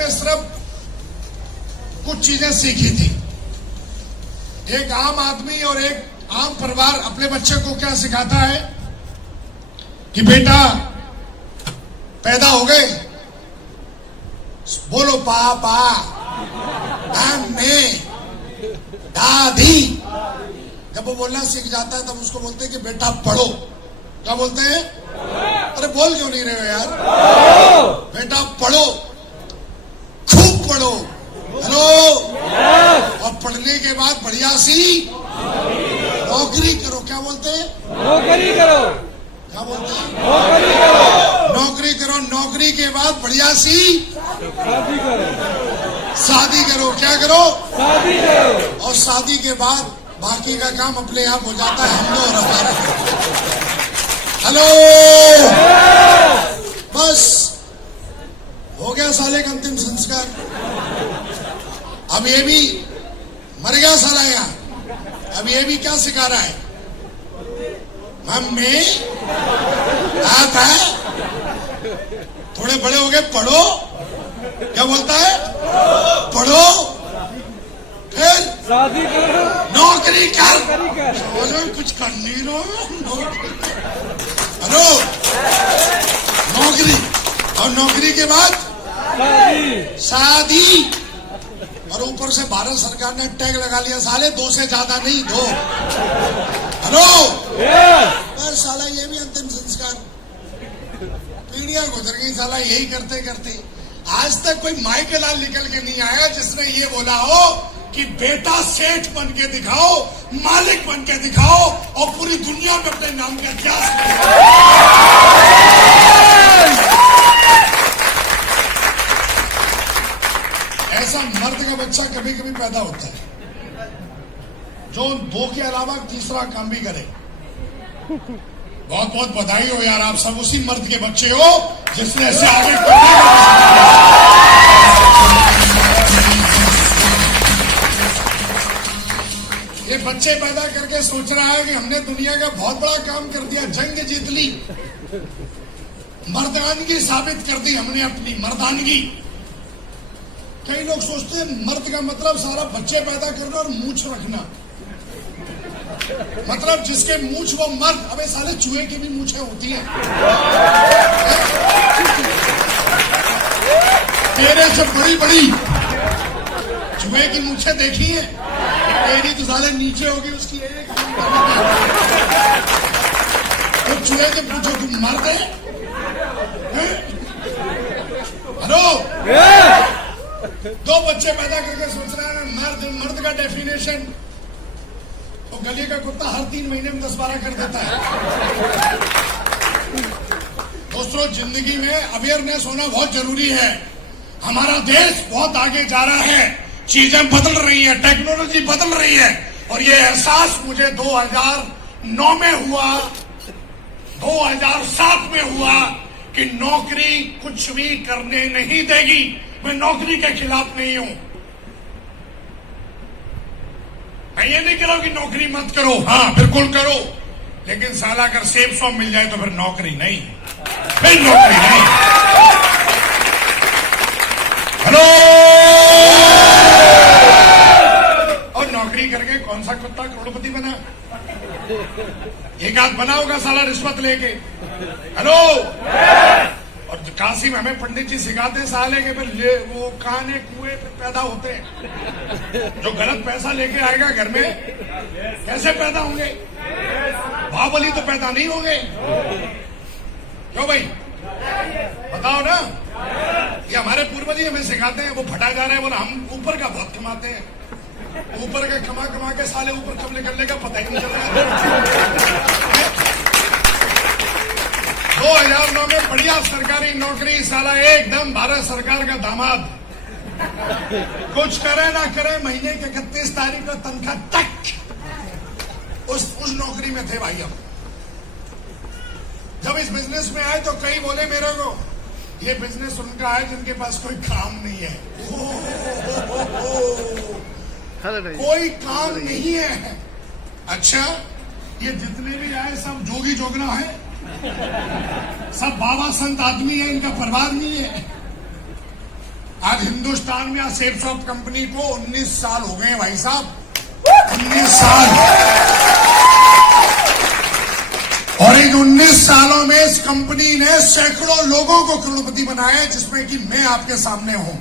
में सिर्फ कुछ चीजें सीखी थी। एक आम आदमी और एक आम परिवार अपने बच्चे को क्या सिखाता है कि बेटा पैदा हो गए, बोलो पापा, मम्मी, दादी। जब वो बोलना सीख जाता है तब उसको बोलते हैं कि बेटा पढ़ो। क्या बोलते हैं? अरे बोल क्यों नहीं रहे हो यार? बेटा पढ़ो, खूब पढ़ो। हेलो। और पढ़ने के बाद बढ़िया सी नौकरी करो। क्या बोलते हैं? नौकरी करो। क्या बोलते हैं? नौकरी करो। नौकरी करो। नौकरी के बाद बढ़िया सी शादी करो। शादी करो। क्या करो? शादी करो। और शादी के बाद बाकी का काम अपने आप हो जाता है। हम दो हमारा। हेलो। बस हो गया साले का अंतिम संस्कार। अब ये भी मर गया साला यहाँ। अब ये भी क्या सिखा रहा है? मम्मी आता है, थोड़े बड़े हो गए, पढ़ो। क्या बोलता है? पढ़ो, फिर शादी करो, नौकरी कर। नौकरी कर। कुछ कर नहीं रहो। हेलो। नौकरी, और नौकरी के बाद शादी। और ऊपर से भारत सरकार ने टैग लगा लिया, साले 2 से ज्यादा नहीं, 2। हेलो। पर साला ये भी अंतिम संस्कार। पीढ़ियां गुजर गई साला यही करते करते। आज तक कोई माइकलाल निकल के नहीं आया जिसने ये बोला हो कि बेटा सेठ बन के दिखाओ, मालिक बन के दिखाओ और पूरी दुनिया में अपने नाम का इतिहास ऐसा मर्द का बच्चा कभी कभी पैदा होता है जो 2 के अलावा तीसरा काम भी करे। बहुत बहुत बधाई हो यार, आप सब उसी मर्द के बच्चे हो जिसने ऐसे आगे बढ़ने ये बच्चे पैदा करके सोच रहा है कि हमने दुनिया का बहुत बड़ा काम कर दिया, जंग जीत ली, मर्दानगी साबित कर दी हमने, अपनी मर्दानगी। कई लोग सोचते हैं मर्द का मतलब सारा बच्चे पैदा करना और मूंछ रखना, मतलब जिसके मूंछ वो मर्द। अबे साले चूहे की भी मूंछें होती हैं। तेरे से बड़ी बड़ी चूहे की मूंछें देखी है? तेरी तो साले नीचे होगी, उसकी एक। तो चूहे के पूछो तुम मर्द है? हेलो। 2 बच्चे पैदा करके सोच रहा है मर्द। मर्द का डेफिनेशन तो गली का कुत्ता हर 3 महीने में 10-12 कर देता है। दोस्तों, जिंदगी में अवेयरनेस होना बहुत जरूरी है। हमारा देश बहुत आगे जा रहा है, चीजें बदल रही है, टेक्नोलॉजी बदल रही है। और ये एहसास मुझे 2009 में हुआ, 2007 में हुआ कि नौकरी कुछ भी करने नहीं देगी। मैं नौकरी के खिलाफ नहीं हूं। मैं ये नहीं कह रहा हूं कि नौकरी मत करो, हाँ बिल्कुल करो, लेकिन साला अगर सेब सॉप मिल जाए तो फिर नौकरी नहीं, फिर नौकरी नहीं। हेलो। और नौकरी करके कौन सा कुत्ता करोड़पति बना? एक आध बना होगा साला रिश्वत लेके। हेलो। और काशी में हमें पंडित जी सिखाते साले के फिर वो काने कुएं पे पैदा होते हैं। जो गलत पैसा लेके आएगा घर में कैसे पैदा होंगे? बाहुबली तो पैदा नहीं होंगे। क्यों भाई बताओ ना। ये हमारे पूर्वज जी हमें सिखाते हैं। वो फटा जा रहे हैं, बोला हम ऊपर का बहुत कमाते हैं, ऊपर का कमा कमा के साले ऊपर कब निकलने का पता ही नहीं चलता। 2009 में बढ़िया सरकारी नौकरी, साला एकदम भारत सरकार का दामाद, कुछ करे ना करे महीने के 31 तारीख को तनख्वाह तक उस नौकरी में थे भाई। हम जब इस बिजनेस में आए तो कई बोले मेरे को, ये बिजनेस उनका है जिनके पास कोई काम नहीं है। कोई काम नहीं है। अच्छा, ये जितने भी आए सब जोगी जोगना है, सब बाबा संत आदमी है, इनका परिवार नहीं है। आज हिंदुस्तान में आज सेफ शॉप कंपनी को 19 साल हो गए भाई साहब, 19 साल। और इन 19 सालों में इस कंपनी ने सैकड़ों लोगों को करोड़पति बनाया है, जिसमें कि मैं आपके सामने हूं।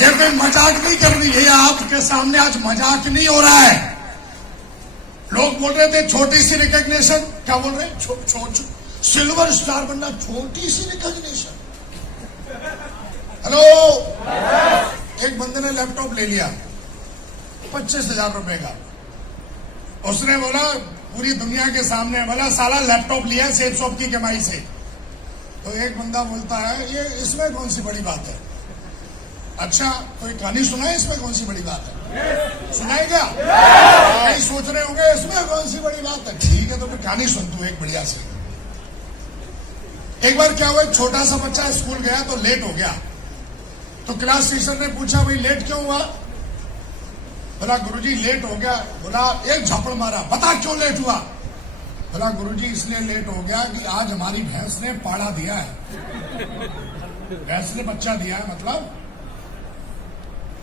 ये कोई मजाक नहीं कर रही है, आपके सामने आज मजाक नहीं हो रहा है। लोग बोल रहे थे छोटी सी रिकॉग्निशन, क्या बोल रहे हैं, सिल्वर स्टार बनना छोटी सी रिकॉग्निशन। हेलो, एक बंदे ने लैपटॉप ले लिया 25,000 रुपए का। उसने बोला पूरी दुनिया के सामने, बोला साला लैपटॉप लिया सेफ शॉप की कमाई से। तो एक बंदा बोलता है ये इसमें कौन सी बड़ी बात है। अच्छा, कोई कहानी सुनाए, इसमें कौन सी बड़ी बात है, सुनाए क्या? कहीं सोच रहे होंगे इसमें कौन सी बड़ी बात है। ठीक है, तो फिर कहानी सुन तू एक बढ़िया से। एक बार क्या हुआ, छोटा सा बच्चा स्कूल गया तो लेट हो गया। तो क्लास टीचर ने पूछा भाई लेट क्यों हुआ। बोला गुरुजी लेट हो गया। बोला एक झापड़ मारा, बता क्यों लेट हुआ। बोला गुरुजी इसलिए लेट हो गया कि आज हमारी भैंस ने पाड़ा दिया है। भैंस ने बच्चा दिया है मतलब।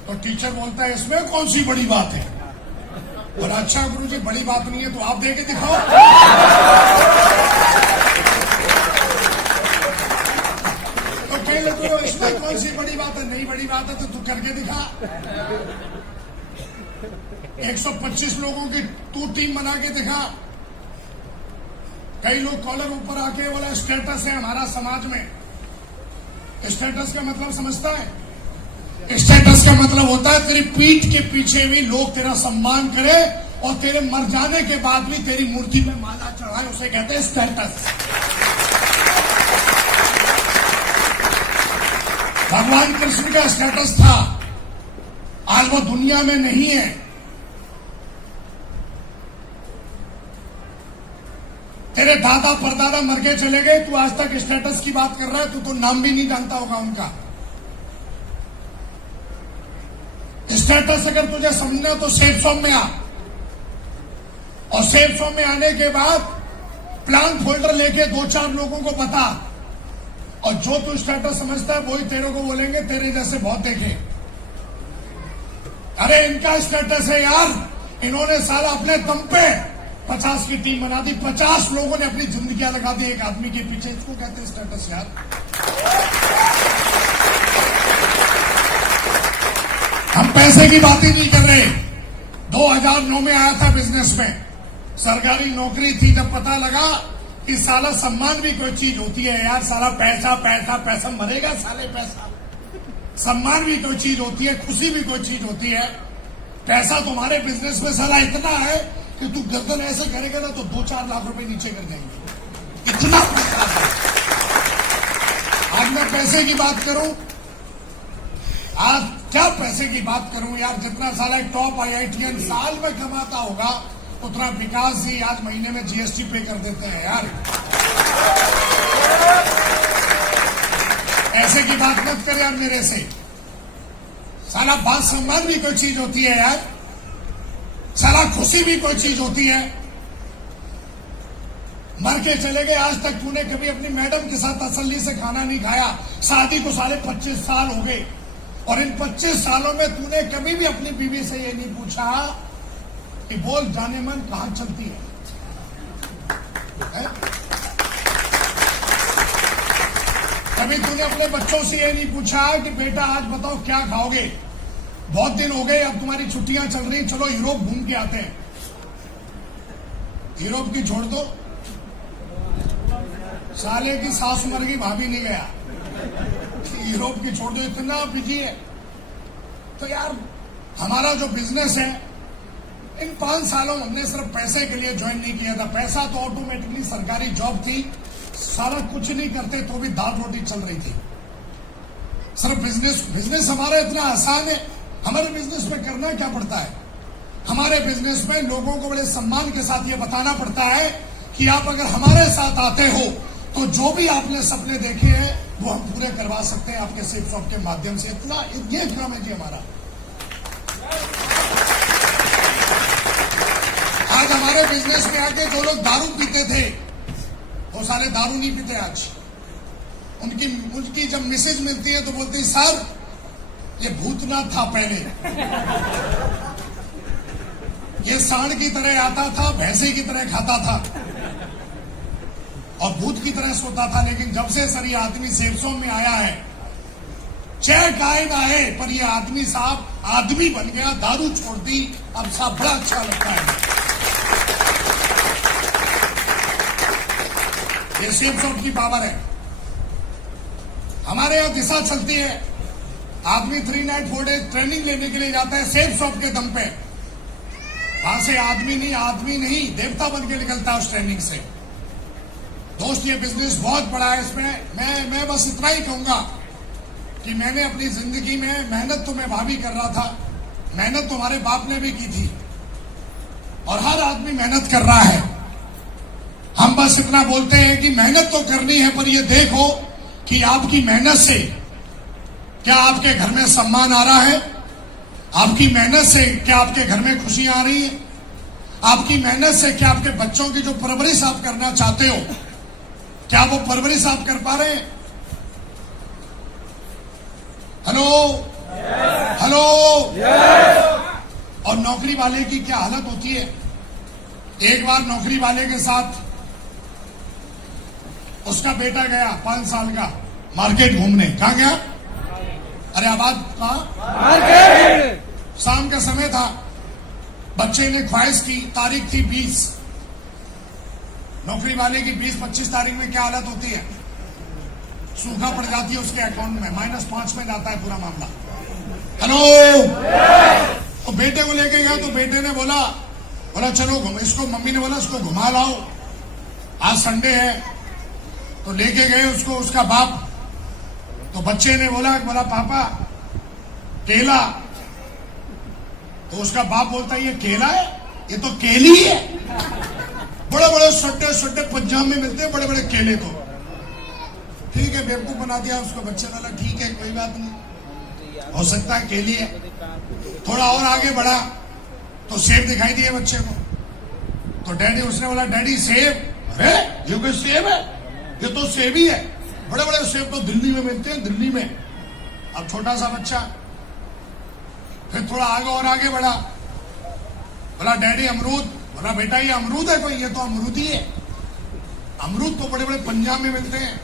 तो टीचर बोलता है इसमें कौन सी बड़ी बात है। बोला अच्छा गुरुजी बड़ी बात नहीं है तो आप दे के दिखाओ। तो कई लोगों को इसमें कौन सी बड़ी बात है, नहीं बड़ी बात है तो तू करके दिखा। 125 लोगों की तू टीम बना के दिखा। कई लोग कॉलर ऊपर आके बोला स्टेटस है हमारा समाज में। स्टेटस का मतलब समझता है? स्टेटस का मतलब होता है तेरी पीठ के पीछे भी लोग तेरा सम्मान करे और तेरे मर जाने के बाद भी तेरी मूर्ति में माला चढ़ाए, उसे कहते हैं स्टेटस। भगवान कृष्ण का स्टेटस था, आज वो दुनिया में नहीं है। तेरे दादा परदादा मर के चले गए, तू आज तक स्टेटस की बात कर रहा है, तू तो नाम भी नहीं जानता होगा उनका। स्टेटस अगर तुझे समझना तो सेफ शॉप में आ, और सेफ शॉप में आने के बाद प्लान फोल्डर लेके 2-4 लोगों को बता, और जो तू स्टेटस समझता है वही तेरे को बोलेंगे तेरे जैसे बहुत देखे। अरे इनका स्टेटस है यार, इन्होंने साला अपने दम पे 50 की टीम बना दी, 50 लोगों ने अपनी जिंदगियां लगा दी एक आदमी के पीछे, इसको कहते हैं स्टेटस यार। हम पैसे की बात ही नहीं कर रहे। 2009 में आया था बिजनेस में, सरकारी नौकरी थी, जब पता लगा कि साला सम्मान भी कोई चीज होती है यार, साला पैसा पैसा पैसा मरेगा साले पैसा। सम्मान भी कोई चीज होती है, खुशी भी कोई चीज होती है। पैसा तुम्हारे बिजनेस में साला इतना है कि तू गर्दन ऐसे करेगा ना तो 2-4 लाख रुपए नीचे कर जाएंगे, इतना पैसा है। आज मैं पैसे की बात करूं, आज क्या पैसे की बात करूं यार, जितना साला एक टॉप IITian साल में कमाता होगा उतना विकास जी आज महीने में GST पे कर देते हैं यार। ऐसे की बात मत कर यार मेरे से। साला बात सम्मान भी कोई चीज होती है यार, साला खुशी भी कोई चीज होती है। मर के चले गए, आज तक तूने कभी अपनी मैडम के साथ तसल्ली से खाना नहीं खाया। शादी को साले 25 साल हो गए, और इन 25 सालों में तूने कभी भी अपनी बीवी से ये नहीं पूछा कि बोल जाने मन कहां चलती है? कभी तूने अपने बच्चों से ये नहीं पूछा कि बेटा आज बताओ क्या खाओगे, बहुत दिन हो गए अब तुम्हारी छुट्टियां चल रही, चलो यूरोप घूम के आते हैं। यूरोप की छोड़ दो, साले की सास मर गई भाभी नहीं गया, यूरोप की छोड़ दो, इतना बिजी है। तो यार हमारा जो बिजनेस है, इन 5 सालों में हमने सिर्फ पैसे के लिए ज्वाइन नहीं किया था। पैसा तो ऑटोमेटिकली सरकारी जॉब थी, सारा कुछ नहीं करते तो भी दाल रोटी चल रही थी। सिर्फ बिजनेस हमारा इतना आसान है। हमारे बिजनेस में करना क्या पड़ता है, हमारे बिजनेस में लोगों को बड़े सम्मान के साथ ये बताना पड़ता है कि आप अगर हमारे साथ आते हो तो जो भी आपने सपने देखे हैं वो हम पूरे करवा सकते हैं आपके सेफ शॉप के माध्यम से। इतना ये काम है जी हमारा। आज हमारे बिजनेस में आके जो लोग दारू पीते थे वो सारे दारू नहीं पीते आज, उनकी उनकी जब मैसेज मिलती है तो बोलती है सर ये भूतनाथ था पहले, ये सांड की तरह आता था, भैंसे की तरह खाता था और भूत की तरह सोता था, लेकिन जब से सर ये आदमी सेफ जोन में आया है, चेक आए ना आए पर ये आदमी साहब आदमी बन गया, दारू छोड़ दी, अब साहब बड़ा अच्छा लगता है। ये सेफ जोन की पावर है। हमारे यहां दिशा चलती है, आदमी 3 नाइट 4 डेज ट्रेनिंग लेने के लिए जाता है सेफ शॉप के दम पे, वहां से आदमी नहीं देवता बन के निकलता है उस ट्रेनिंग से। दोस्त ये बिजनेस बहुत बड़ा है, इसमें मैं बस इतना ही कहूंगा कि मैंने अपनी जिंदगी में मेहनत तो मैं भाभी कर रहा था, मेहनत तो हमारे बाप ने भी की थी और हर आदमी मेहनत कर रहा है। हम बस इतना बोलते हैं कि मेहनत तो करनी है, पर ये देखो कि आपकी मेहनत से क्या आपके घर में सम्मान आ रहा है, आपकी मेहनत से क्या आपके घर में खुशियां आ रही है, आपकी मेहनत से क्या आपके बच्चों की जो परवरिश आप करना चाहते हो, क्या वो परवरिश आप कर पा रहे हैं? Hello hello. और नौकरी वाले की क्या हालत होती है। एक बार नौकरी वाले के साथ उसका बेटा गया 5 साल का मार्केट घूमने। कहां गया? अरे आवाज कहां? शाम का समय था, बच्चे ने ख्वाहिश की, तारीख थी 20, नौकरी वाले की 20-25 तारीख में क्या हालत होती है, सूखा पड़ जाती है उसके अकाउंट में, -5 में जाता है पूरा मामला। हेलो। तो बेटे को लेके गया तो बेटे ने बोला चलो इसको, मम्मी ने बोला इसको घुमा लाओ, आज संडे है, तो लेके गए उसको उसका बाप। तो बच्चे ने बोला पापा केला, तो उसका बाप बोलता है ये केला है, ये तो केली है, बड़े बड़े छोटे पंजाब में मिलते हैं बड़े बड़े केले। तो ठीक है, बेवकूफ बना दिया उसको बच्चे ने, बोला ठीक है कोई बात नहीं, हो सकता है केली है। थोड़ा और आगे बढ़ा तो सेब दिखाई दिए बच्चे को, तो डैडी, उसने बोला डैडी सेब, अरे ये कोई सेब है, ये तो सेब ही है, बड़े बड़े सेब तो दिल्ली में मिलते हैं, दिल्ली में। अब छोटा सा बच्चा फिर थोड़ा आगे और आगे बढ़ा, बोला डैडी अमरूद, बोला बेटा ये अमरूद है कोई, ये तो अमरूद ही है, अमरूद तो बड़े बड़े पंजाब में मिलते हैं।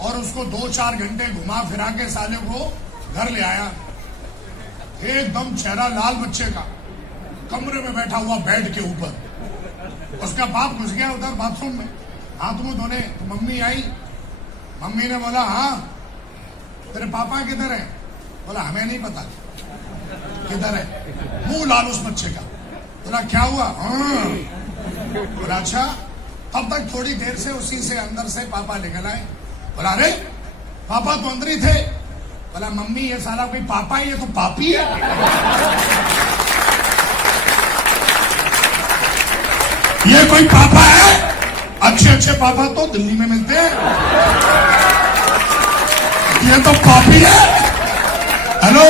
और उसको 2-4 घंटे घुमा फिरा के साले को घर ले आया, एकदम चेहरा लाल बच्चे का, कमरे में बैठा हुआ बेड के ऊपर। उसका बाप घुस गया उधर बाथरूम में हाथ मुंह धोने, तो मम्मी आई, मम्मी ने बोला हाँ तेरे पापा किधर है? बोला हमें नहीं पता किधर है, मुंह लाल उस बच्चे का। बोला क्या हुआ? हाँ। बोला अच्छा। तब तक थोड़ी देर से उसी से अंदर से पापा निकल आए। बोला अरे पापा तो अंदर ही थे। बोला मम्मी ये साला कोई पापा है, ये तो पापी है। ये कोई पापा है? अच्छे पापा तो दिल्ली में मिलते हैं, ये तो पापी है। हेलो।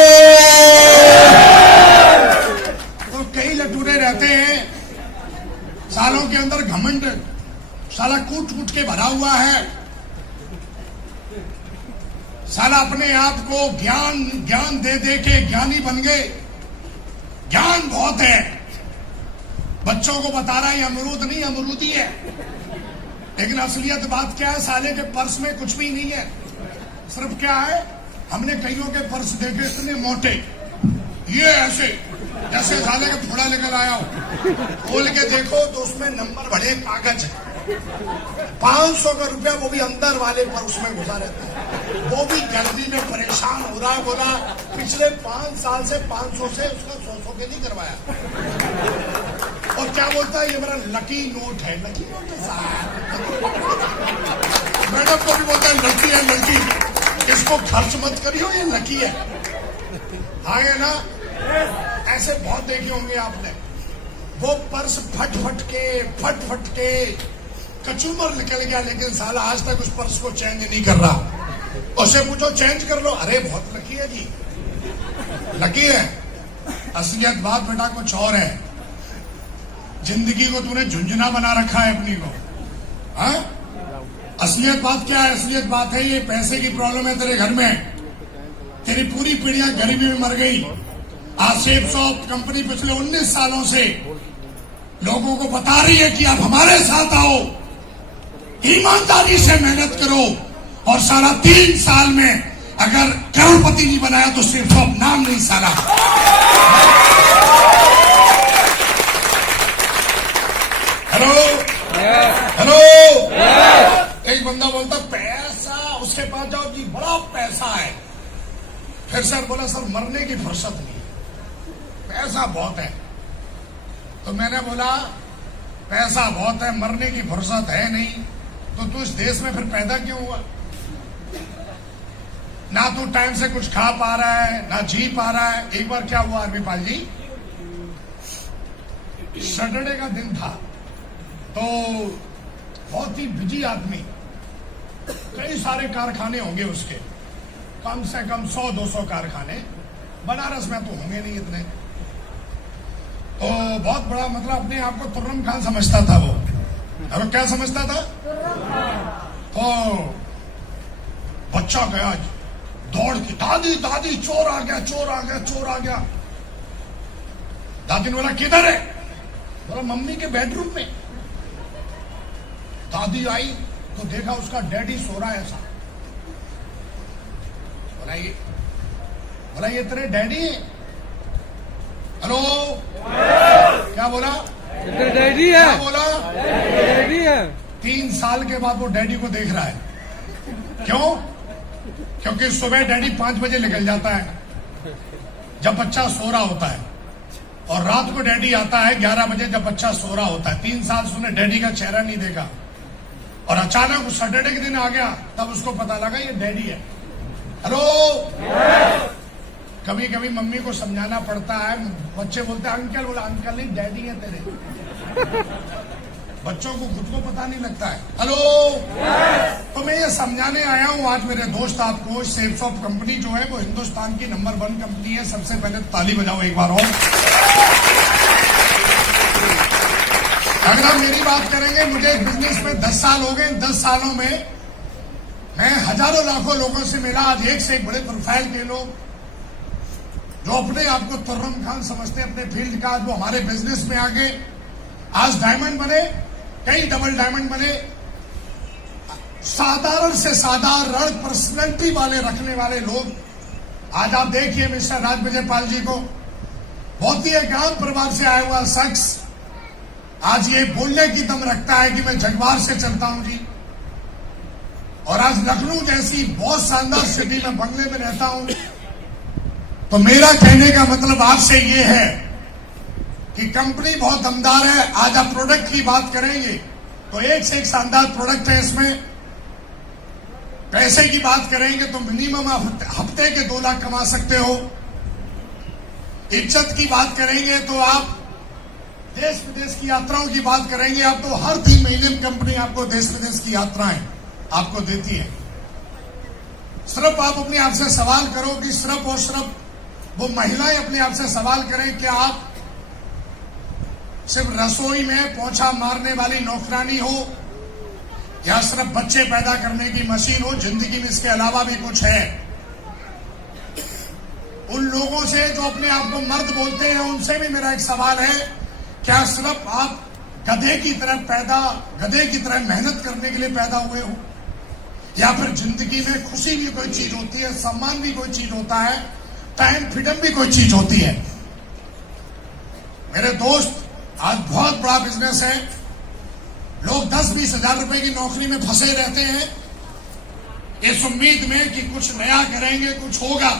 तो कई लटूरे रहते हैं, सालों के अंदर घमंड साला कूट के भरा हुआ है, साला अपने आप को ज्ञान दे के ज्ञानी बन गए। ज्ञान बहुत है, बच्चों को बता रहा है अमरूद नहीं अमरूदी है, लेकिन असलियत बात क्या है, साले के पर्स में कुछ भी नहीं है। सिर्फ क्या है, हमने कईयों के पर्स देखे इतने मोटे, ये ऐसे जैसे साले का फोड़ा लेकर आया हो, खोल के देखो तो उसमें नंबर भरे कागज है, 500 का रुपया, वो भी अंदर वाले पर उसमें घुसा रहता है, वो भी गर्मी में परेशान हो रहा है। बोला पिछले 5 साल से 500 से उसका 100 के नहीं करवाया। और क्या बोलता है, ये मेरा लकी नोट है। लकी नोट है साहब। मैडम को भी बोलता है लड़की है, लड़की, इसको खर्च मत करियो, ये लकी है। आगे ना, ऐसे बहुत देखे होंगे आपने, वो पर्स फट के कचूमर निकल गया, लेकिन साला आज तक उस पर्स को चेंज नहीं कर रहा। उससे पूछो चेंज कर लो, अरे बहुत लकी है जी, लकी है। असलियत बात बेटा कुछ और है, जिंदगी को तूने झुंझुना बना रखा है अपनी को। हाँ असलियत बात क्या है? असलियत बात है ये पैसे की प्रॉब्लम है तेरे घर में। तेरी पूरी पीढ़ियां गरीबी में मर गई। आज सेफसॉफ्ट कंपनी पिछले 19 सालों से लोगों को बता रही है कि आप हमारे साथ आओ, ईमानदारी से मेहनत करो, और सारा 3 साल में अगर करोड़पति नहीं बनाया तो सेफसॉफ्ट नाम नहीं साला। हेलो हेलो, एक बंदा बोलता पैसा, उसके पास जाओ जी बड़ा पैसा है। फिर सर बोला सर मरने की फुर्सत नहीं, पैसा बहुत है। तो मैंने बोला पैसा बहुत है, मरने की फुर्सत है नहीं, तो तू इस देश में फिर पैदा क्यों हुआ? ना तू टाइम से कुछ खा पा रहा है, ना जी पा रहा है। एक बार क्या हुआ आर्मी पाल जी, सैटरडे का दिन था, तो बहुत ही बिजी आदमी, कई सारे कारखाने होंगे उसके, कम से कम 100-200 कारखाने, बनारस में तो होंगे नहीं इतने। तो बहुत बड़ा, मतलब अपने आप को तुर्रम खान समझता था वो। और क्या समझता था? तो बच्चा गया दौड़ के, दादी दादी चोर आ गया, चोर आ गया, चोर आ गया। दादी ने बोला किधर है? बोला मम्मी के बेडरूम में। दादी आई तो देखा उसका डैडी सो रहा है ऐसा। बोला ये तेरे डैडी है? हेलो, क्या बोला? डैडी है। क्या बोला? डैडी है। 3 साल के बाद वो डैडी को देख रहा है। क्यों? क्योंकि सुबह डैडी 5 बजे निकल जाता है जब बच्चा सो रहा होता है, और रात को डैडी आता है 11 बजे जब बच्चा सो रहा होता है। 3 साल से उसने डैडी का चेहरा नहीं देखा, और अचानक उस सैटरडे के दिन आ गया, तब उसको पता लगा ये डैडी है। हेलो, कभी कभी मम्मी को समझाना पड़ता है, बच्चे बोलते हैं अंकल, बोला अंकल नहीं डैडी है तेरे। बच्चों को खुद को पता नहीं लगता है। हेलो, तो मैं ये समझाने आया हूं आज मेरे दोस्त आपको, सेफसॉफ्ट कंपनी जो है वो हिंदुस्तान की नंबर 1 कंपनी है। सबसे पहले ताली बजाओ एक बार और। अगर आप मेरी बात करेंगे, मुझे इस बिजनेस में 10 साल हो गए। 10 सालों में मैं हजारों लाखों लोगों से मिला। आज एक से एक बड़े प्रोफाइल के लोग जो अपने आप को तुर्रम खान समझते हैं अपने फील्ड का, आज वो हमारे बिजनेस में आगे आज डायमंड बने, कई डबल डायमंड बने। साधारण से साधारण पर्सनैलिटी वाले रखने वाले लोग, आज आप देखिए मिस्टर राजविजय पाल जी को, बहुत ही एक आम परिवार से आया हुआ शख्स आज ये बोलने की दम रखता है कि मैं जगवार से चलता हूं जी, और आज लखनऊ जैसी बहुत शानदार सिटी में बंगले में रहता हूं। तो मेरा कहने का मतलब आपसे ये है कि कंपनी बहुत दमदार है। आज आप प्रोडक्ट की बात करेंगे तो एक से एक शानदार प्रोडक्ट है इसमें। पैसे की बात करेंगे तो मिनिमम आप हफ्ते के 2 लाख कमा सकते हो। इज्जत की बात करेंगे तो आप देश विदेश की यात्राओं की बात करेंगे आप, तो हर 3 महीने में कंपनी आपको देश विदेश की यात्राएं आपको देती है। सिर्फ आप अपने आप से सवाल करो कि सिर्फ और सिर्फ वो महिलाएं अपने आप से सवाल करें, क्या आप सिर्फ रसोई में पोछा मारने वाली नौकरानी हो, या सिर्फ बच्चे पैदा करने की मशीन हो? जिंदगी में इसके अलावा भी कुछ है। उन लोगों से जो अपने आप को मर्द बोलते हैं, उनसे भी मेरा एक सवाल है, क्या सिर्फ आप गधे की तरह मेहनत करने के लिए पैदा हुए हो, या फिर जिंदगी में खुशी भी कोई चीज होती है, सम्मान भी कोई चीज होता है, टाइम फ्रीडम भी कोई चीज होती है? मेरे दोस्त, आज बहुत बड़ा बिजनेस है। लोग 10-20 हजार रुपए की नौकरी में फंसे रहते हैं इस उम्मीद में कि कुछ नया करेंगे, कुछ होगा।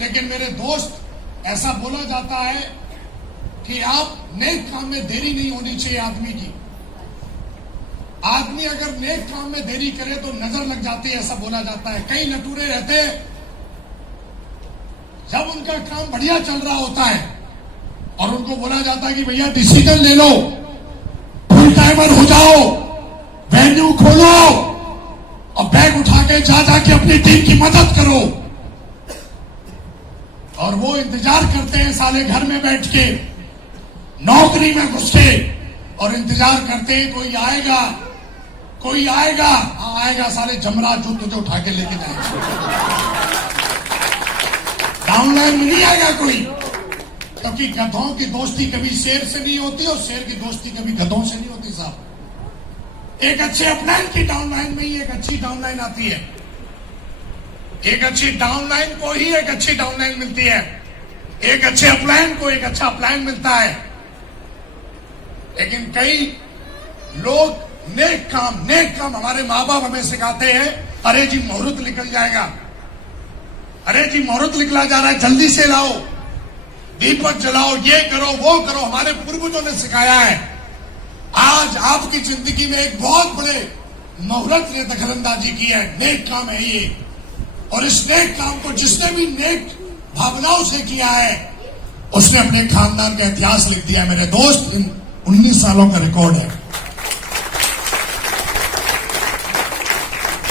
लेकिन मेरे दोस्त, ऐसा बोला जाता है कि आप नेक काम में देरी नहीं होनी चाहिए आदमी की। आदमी अगर नेक काम में देरी करे तो नजर लग जाती है, ऐसा बोला जाता है। कई लटूरे रहते हैं, जब उनका काम बढ़िया चल रहा होता है और उनको बोला जाता है कि भैया डिसीजन ले लो, फुल टाइमर हो जाओ, वेन्यू खोलो और बैग उठा के जाके अपनी टीम की मदद करो, और वो इंतजार करते हैं साले घर में बैठ के, नौकरी में घुस के, और इंतजार करते हैं कोई आएगा कोई आएगा, हाँ आएगा, सारे जमराज जो तुझे उठा के लेके जाएगा। डाउनलाइन में नहीं आएगा कोई, क्योंकि गधों की दोस्ती कभी शेर से नहीं होती और शेर की दोस्ती कभी गधों से नहीं होती साहब। एक अच्छे अपलाइन की डाउनलाइन में ही एक अच्छी डाउनलाइन आती है। एक अच्छी डाउनलाइन को ही एक अच्छी डाउनलाइन मिलती है, एक अच्छे अपलाइन को एक अच्छा अपलाइन मिलता है। लेकिन कई लोग नेक काम हमारे माँ बाप हमें सिखाते हैं, अरे जी मुहूर्त निकल जाएगा, अरे जी मुहूर्त निकला जा रहा है, जल्दी से लाओ, दीपक जलाओ, ये करो वो करो। हमारे पूर्वजों ने सिखाया है। आज आपकी जिंदगी में एक बहुत बड़े मुहूर्त ने दखलंदाजी की है, नेक काम है ये। और इस नेक काम को जिसने भी नेक भावनाओं से किया है, उसने अपने खानदान का इतिहास लिख दिया है। मेरे दोस्त, इन 19 सालों का रिकॉर्ड है।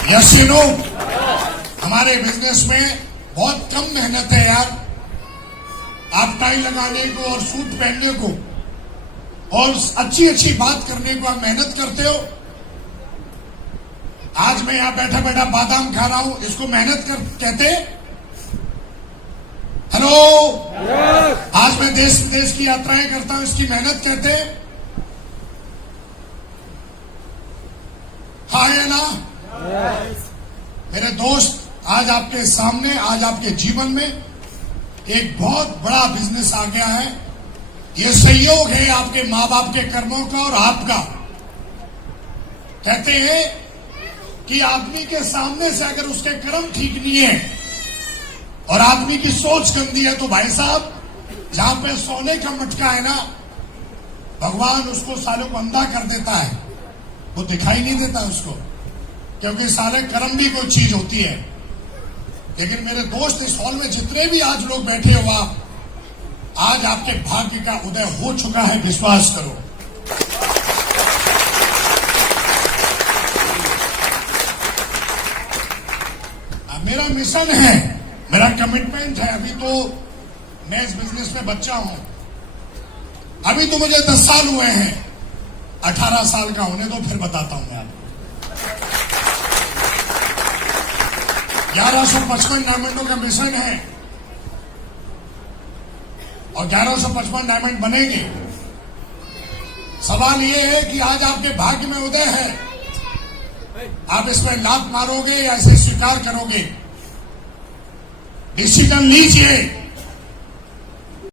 यस यू नो, हमारे बिजनेस में बहुत कम मेहनत है यार। आप टाई लगाने को और सूट पहनने को और अच्छी अच्छी बात करने को आप मेहनत करते हो। आज मैं यहां बैठा बैठा बादाम खा रहा हूं, इसको मेहनत कहते। हेलो, आज मैं देश विदेश की यात्राएं करता हूं, इसकी मेहनत कहते। हाँ या ना? मेरे दोस्त, आज आपके सामने, आज आपके जीवन में एक बहुत बड़ा बिजनेस आ गया है। ये संयोग है आपके माँ बाप के कर्मों का और आपका। कहते हैं कि आदमी के सामने से अगर उसके कर्म ठीक नहीं है और आदमी की सोच गंदी है, तो भाई साहब, जहां पे सोने का मटका है ना, भगवान उसको सालों को अंधा कर देता है, वो दिखाई नहीं देता उसको, क्योंकि सारे कर्म भी कोई चीज होती है। लेकिन मेरे दोस्त, इस हॉल में जितने भी आज लोग बैठे हो, आप आज आपके भाग्य का उदय हो चुका है, विश्वास करो। मेरा मिशन है, मेरा कमिटमेंट है। अभी तो मैं इस बिजनेस में बच्चा हूं, अभी तो मुझे 10 साल हुए हैं, 18 साल का होने दो, फिर बताता हूं मैं आपको। 1155 डायमंडों का मिशन है और 1155 डायमंड बनेंगे। सवाल यह है कि आज आपके भाग्य में उदय है, आप इसमें लात मारोगे या इसे स्वीकार करोगे? डिसीजन लीजिए।